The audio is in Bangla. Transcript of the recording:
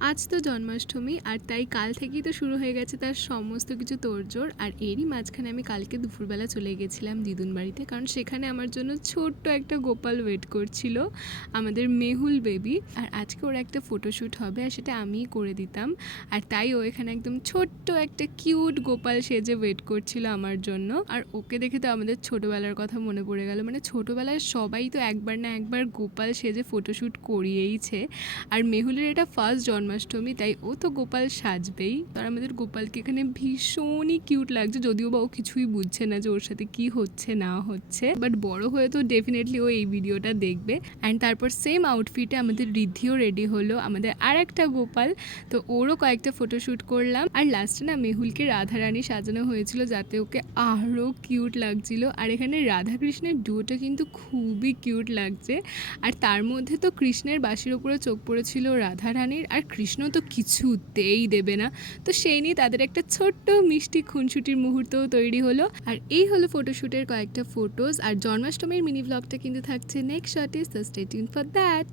আজ তো জন্মাষ্টমী আর তাই কাল থেকেই তো শুরু হয়ে গেছে তার সমস্ত কিছু তোড়জোড়। আর এরই মাঝখানে আমি কালকে দুপুরবেলা চলে গেছিলাম দিদুন বাড়িতে, কারণ সেখানে আমার জন্য ছোট্ট একটা গোপাল ওয়েট করছিল, আমাদের মেহুল বেবি। আর আজকে ওর একটা ফটোশ্যুট হবে আর সেটা আমিই করে দিতাম। আর তাই ও এখানে একদম ছোট্ট একটা কিউট গোপাল সেজে ওয়েট করছিল আমার জন্য। আর ওকে দেখে তো আমাদের ছোটোবেলার কথা মনে পড়ে গেল। মানে ছোটোবেলায় সবাই তো একবার না একবার গোপাল সেজে ফটোশ্যুট করিয়েইছে। আর মেহুলের এটা ফার্স্ট জন্মাষ্টমী, তাই ও তো গোপাল সাজবেই। আর আমাদের গোপালকে এখানে ভীষণই কিউট লাগছে, যদিও বা ও কিছুই বুঝছে না যে ওর সাথে কি হচ্ছে না হচ্ছে, বাট বড় হয়ে তো ডেফিনেটলি ও এই ভিডিওটা দেখবে। অ্যান্ড তারপর সেম আউটফিটে আমাদের ঋদ্ধিও রেডি হলো, আমাদের আর একটা গোপাল। তো ওরও কয়েকটা ফটোশ্যুট করলাম। আর লাস্টে না মেহুলকে রাধারানী সাজানো হয়েছিল, যাতে ওকে আরও কিউট লাগছিল। আর এখানে রাধাকৃষ্ণের ডুয়োটা কিন্তু খুবই কিউট লাগছে। আর তার মধ্যে তো কৃষ্ণের বাঁশির ওপরে চোখ পড়েছিল রাধারানীর, আর কৃষ্ণ তো কিছুতেই দেবে না। তো সেই নিয়ে তাদের একটা ছোট্ট মিষ্টি খুনসুটির মুহূর্তও তৈরি হলো। আর এই হলো ফটোশ্যুটের কয়েকটা ফটোজ। আর জন্মাষ্টমীর মিনি ব্লগটা কিন্তু থাকছে নেক্সট শর্টে, so stay tune for that.